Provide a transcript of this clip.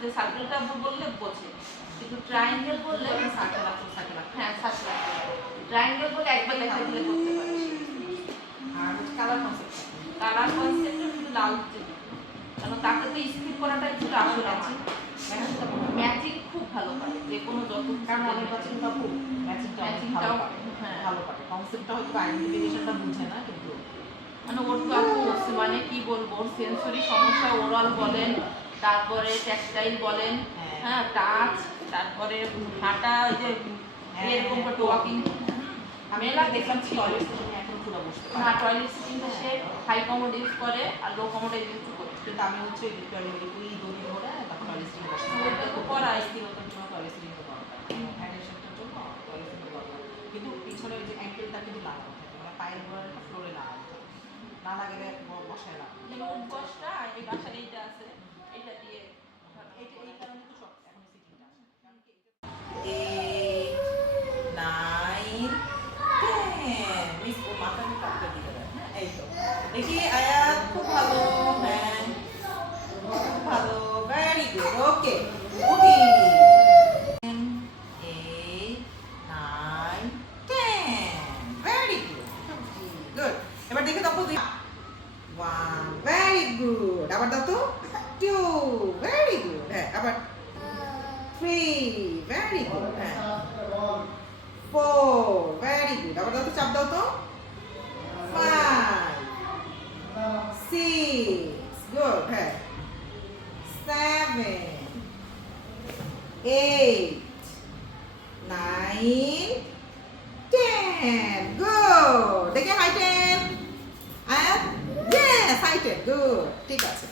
যে সার্কেলটা বললে বোঝে, কিন্তু ট্রায়াঙ্গেল বললে সার্কেল হ্যাঁ সার্কেল, ট্রায়াঙ্গেল বলে একবার দেখা দিলে করতে পারে। আর কালার কনসেপ্ট, কালার কনসেপ্টে শুধু লাল হচ্ছে, কারণ তাকে তো স্থির করাটাই ছিল আসলে ম্যাচিং ম্যাচিং খুব ভালো পারে, যে কোনো যত কারণ অনেক বাচ্চা কিন্তু আপু ম্যাচিংটাও ভালো পারে। কনসেপ্টটা হয়তো আইডেন্টিফিকেশনটা বুঝে না, কিন্তু মানে ওর তো আপু মানে কি বলবো, ওর সেন্সরি সমস্যা ওরাল বলেন, তারপরে ট্যাক্টাইল বলেন, হ্যাঁ টাচ, তারপরে হাঁটা, যে এরকম করে ওয়াকিং, মেলা দেখলাম টয়লেট সিটিং এখন পুরো বসতে পারে না টয়লেট সিটিংটা সে হাই কমোড ইউজ করে আর লো কমোড ইউজ করে। কিন্তু আমি হচ্ছে টয়লেট ওই দড়ি ধরে তারপর টয়লেট সিটিং বসে ওটা তো করাই স্থিরতার জন্য টয়লেট সিটিং তো দরকার, অ্যাটেনশনটার জন্য টয়লেট সিটিং দরকার। কিন্তু পিছনে ওই যে অ্যাঙ্কেলটা কিন্তু লাগানো থাকে, মানে পায়ের গোড়াটা ফ্লোরে লাগানো থাকে, না লাগলে বসায় না। উদ্বসটা এই বাসায় এইটা আছে, এটা দিয়ে এই কারণে তো সব এখন সিটিংটা আসে, কারণ কি 8 9 10 মিস ও মাথা নিয়ে কাটতে দিতে পারে। হ্যাঁ এই তো দেখি আয়াত খুব ভালো, হ্যাঁ খুব ভালো, ভেরি গুড, ওকে উঠি 8 9 10 ভেরি গুড গুড। এবার দেখে দাও তো 1 ভেরি গুড, আবার দাও তো 2 ভেরি গুড, হ্যাঁ আবার 3 ভেরি গুড, হ্যাঁ 4 ভেরি গুড, আবার দাও তো চাপ দাও তো 5 6 গুড, হ্যাঁ 7 8 9 10 গুড। দেখে হাই 10 আয়াত, ইয়েস হাই 10 গুড, ঠিক আছে।